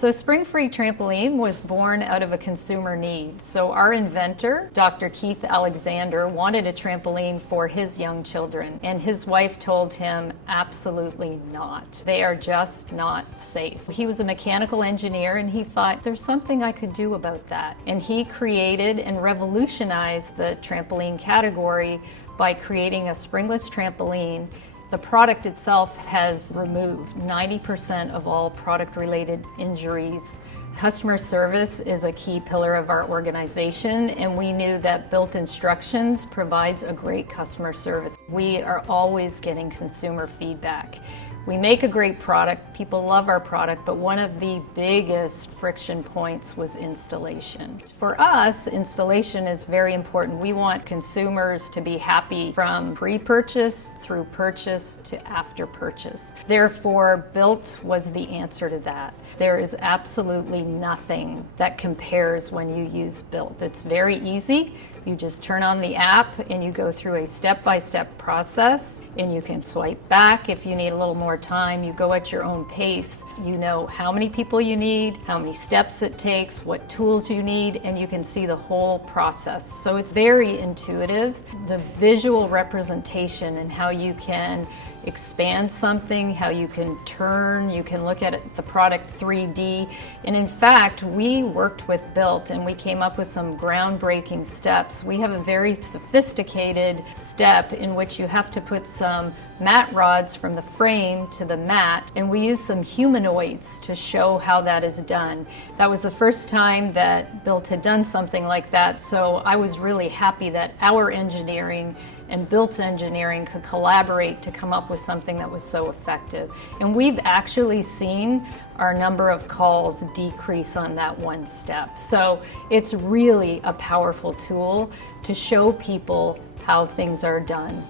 So Springfree Trampoline was born out of a consumer need. So our inventor, Dr. Keith Alexander, wanted a trampoline for his young children, and his wife told him absolutely not. They are just not safe. He was a mechanical engineer and he thought there's something I could do about that. And he created and revolutionized the trampoline category by creating a springless trampoline. The product itself has removed 90% of all product-related injuries. Customer service is a key pillar of our organization, and we knew that BILT Instructions provides a great customer service. We are always getting consumer feedback. We make a great product, people love our product, but one of the biggest friction points was installation. For us, installation is very important. We want consumers to be happy from pre-purchase through purchase to after purchase. Therefore, BILT was the answer to that. There is absolutely nothing that compares when you use BILT. It's very easy. You just turn on the app and you go through a step-by-step process, and you can swipe back if you need a little more time. You go at your own pace. You know how many people you need, how many steps it takes, what tools you need, and you can see the whole process. So it's very intuitive. The visual representation and how you can expand something, how you can turn, you can look at the product 3D. And in fact, we worked with BILT and we came up with some groundbreaking steps. We have a very sophisticated step in which you have to put some mat rods from the frame to the mat, and we use some humanoids to show how that is done. That was the first time that BILT had done something like that, so I was really happy that our engineering and BILT's engineering could collaborate to come up with something that was so effective. And we've actually seen our number of calls decrease on that one step. So it's really a powerful tool to show people how things are done.